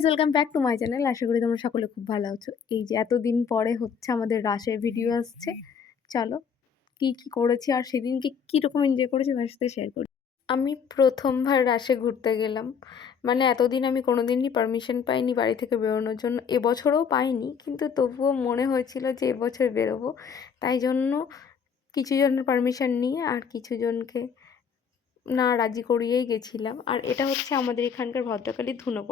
Guys welcome back to my channel আশা করি তোমরা সকলে খুব ভালো আছো। এই যে এতদিন পরে হচ্ছে আমাদের রাসের ভিডিও আসছে। চলো, কি কি করেছি আর সেদিনকে কীরকম এনজয় করেছি তোমার সাথে শেয়ার করি। আমি প্রথমবার রাসে ঘুরতে গেলাম। মানে এতদিন আমি কোনো দিনই পারমিশন পাইনি বাড়ি থেকে বেরোনোর জন্য। এবছরও পাইনি, কিন্তু তবুও মনে হয়েছিল যে এবছর বেরোবো। তাই জন্য কিছু জনের পারমিশন নিয়ে আর কিছু জনকে না রাজি করিয়েই গেছিলাম। আর এটা হচ্ছে আমাদের এখানকার ভদ্রকালী ধুনো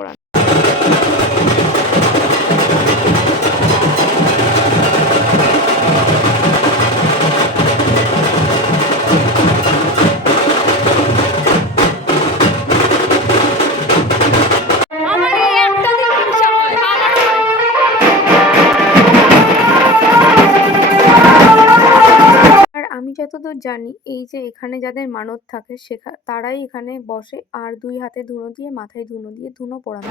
যতদূর জানি, এই যে এখানে যাদের মানত থাকে সেখা, তারাই এখানে বসে আর দুই হাতে ধুনো দিয়ে মাথায় ধুনো দিয়ে ধুনো পোড়ানো।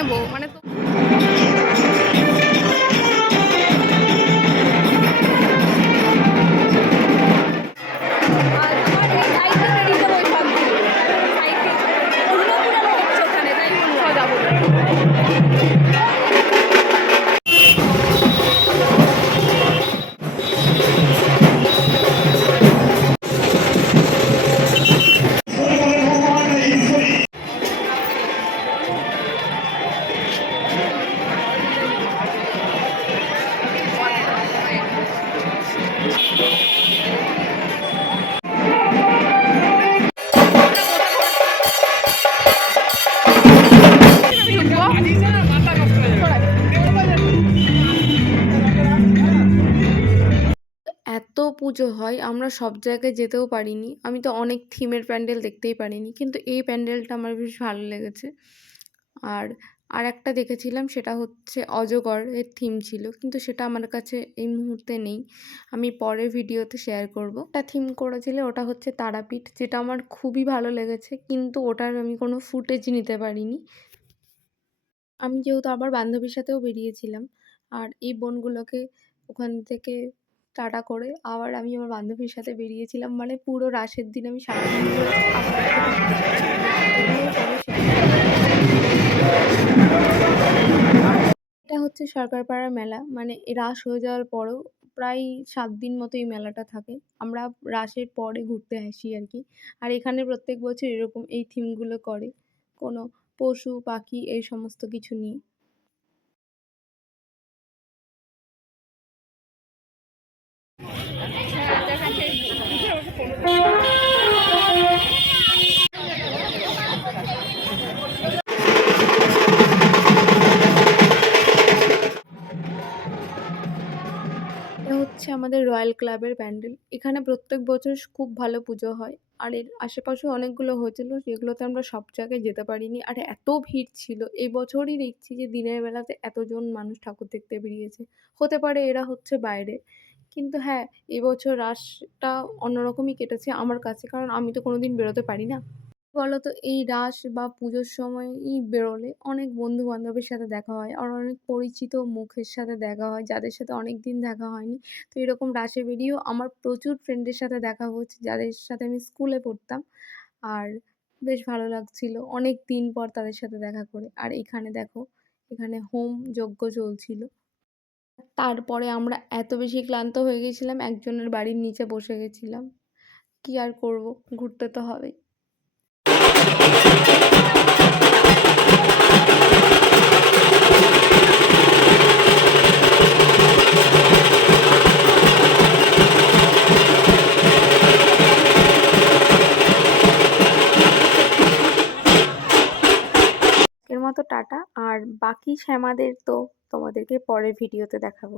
নেব মানে Thank এত পুজো হয়, আমরা সব জায়গায় যেতেও পারিনি। আমি তো অনেক থিমের প্যান্ডেল দেখতেই পারিনি, কিন্তু এই প্যান্ডেলটা আমার বেশ ভালো লেগেছে। আর আর একটা দেখেছিলাম, সেটা হচ্ছে অজগর এর থিম ছিল, কিন্তু সেটা আমার কাছে এই মুহূর্তে নেই। আমি পরের ভিডিওতে শেয়ার করব। একটা থিম করেছিল, ওটা হচ্ছে তারাপীঠ, যেটা আমার খুবই ভালো লেগেছে, কিন্তু ওটার আমি কোনো ফুটেজ নিতে পারিনি। আমি যেহেতু আবার বান্ধবীর সাথেও বেরিয়েছিলাম, আর এই বোনগুলোকে ওখান থেকে টাটা করে। আবার আমি আমার বান্ধবীর সাথে বেরিয়েছিলাম। মানে পুরো রাসের দিন আমি সারাদিন এটা হচ্ছে সরকারপাড়ার মেলা। মানে রাস হয়ে যাওয়ার পরেও প্রায় সাত দিন মতো এই মেলাটা থাকে। আমরা রাসের পরে ঘুরতে আসি আর কি। আর এখানে প্রত্যেক বছর এরকম এই থিমগুলো করে। কোনো পশু, পাখি এই সমস্ত কিছু নিয়ে। হচ্ছে আমাদের রয়্যাল ক্লাবের প্যান্ডেল। এখানে প্রত্যেক বছর খুব ভালো পুজো হয়। আর এর আশেপাশে অনেকগুলো হয়েছিল যেগুলোতে আমরা সব জায়গায় যেতে পারিনি। আর এত ভিড় ছিল, এই বছরই দেখছি যে দিনের বেলাতে এতজন মানুষ ঠাকুর দেখতে বেরিয়েছে। হতে পারে এরা হচ্ছে বাইরে। কিন্তু হ্যাঁ এবছর রাসটা অন্যরকমই কেটেছে আমার কাছে। কারণ আমি তো কোনোদিন বেরোতে পারি না। বলতো এই রাস বা পুজোর সময়ই বেরোলে অনেক বন্ধু বান্ধবের সাথে দেখা হয় আর অনেক পরিচিত মুখের সাথে দেখা হয়, যাদের সাথে অনেক দিন দেখা হয়নি। তো এরকম রাসে বেরিয়েও আমার প্রচুর ফ্রেন্ডের সাথে দেখা হচ্ছে, যাদের সাথে আমি স্কুলে পড়তাম। আর বেশ ভালো লাগছিল অনেক দিন পর তাদের সাথে দেখা করে। আর এখানে দেখো, এখানে হোম যজ্ঞ চলছিল। তারপরে আমরা এত বেশি ক্লান্ত হয়ে গেছিলাম, একজনের বাড়ির নিচে বসে গেছিলাম। কি আর করব? ঘুরতে তো হবেই। মতো টাটা। আর বাকি শ্যামাদের তো তোমাদেরকে পরের ভিডিওতে দেখাবো।